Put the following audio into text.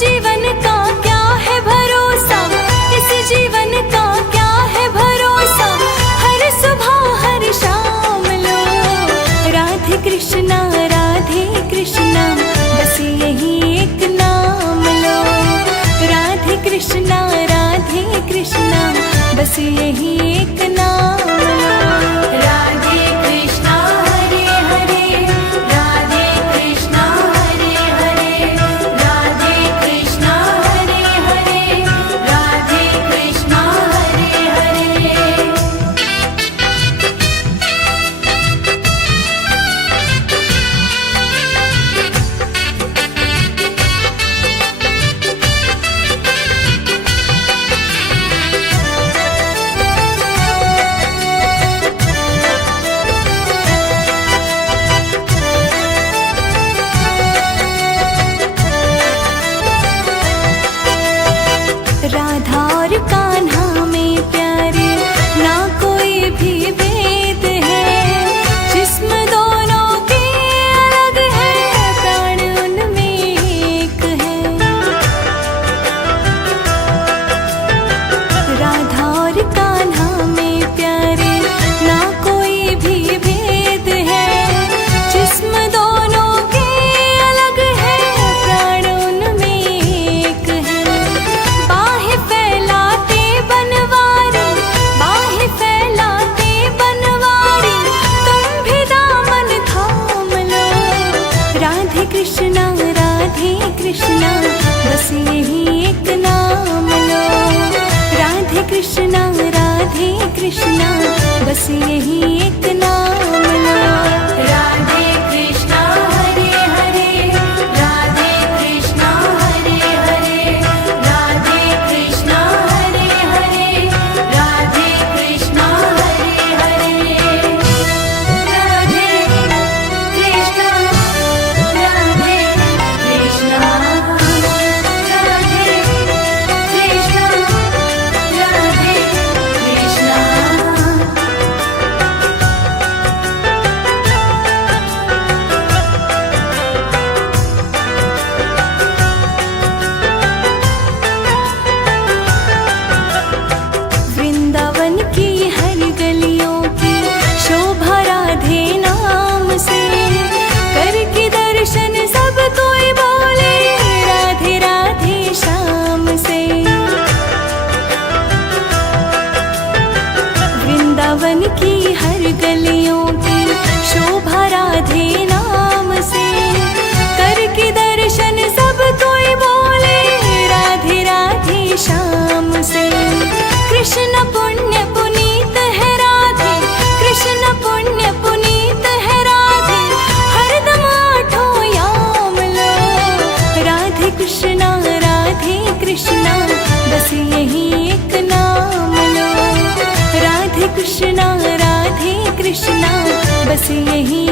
जीवन का क्या है भरोसा, इस जीवन का क्या है भरोसा, हर सुबह हर शाम लो राधे कृष्णा बस यही एक नाम लो। राधे कृष्णा बस यही एक नाम लो। राधे कृष्णा हरे हरे, राधे कृष्णा हरे हरे, राधे कृष्णा हरे हरे, राधे कृष्णा हरे हरे। राधा और कान्हा में प्यारे ना कोई भी भेद है, जिस्म दोनों के अलग है, प्राण उनमें एक है। राधा और कान्हा में प्यारे ना कोई भी भेद है, जिस्म दोनों के अलग है, प्राण उनमें एक है। बाहें फैलाते बनवारी, तुम भी दामन थाम लो। राधे कृष्णा बस यही एक नाम लो। राधे कृष्णा बस यही एक नाम लो। राधे कृष्णा हरे हरे, राधे कृष्णा हरे हरे, राधे कृष्णा हरे हरे, राधे कृष्णा हरे हरे। राधे कृष्णा, राधे कृष्णा, राधे कृष्णा, राधे कृष्णा। वृंदावन की हर गलियों की शोभा राधे नाम से, करके दर्शन सब कोई बोले राधे राधे शाम से। वृंदावन की हर गलियों की शोभा राधे नाम से, करके दर्शन सब कोई बोले राधे राधे शाम से। कृष्ण पुण्य पुनीत है राधे, कृष्ण पुण्य पुनीत है राधे, हरदम आठों याम लो। राधे कृष्णा बस यही एक नाम लो। राधे कृष्णा बस यही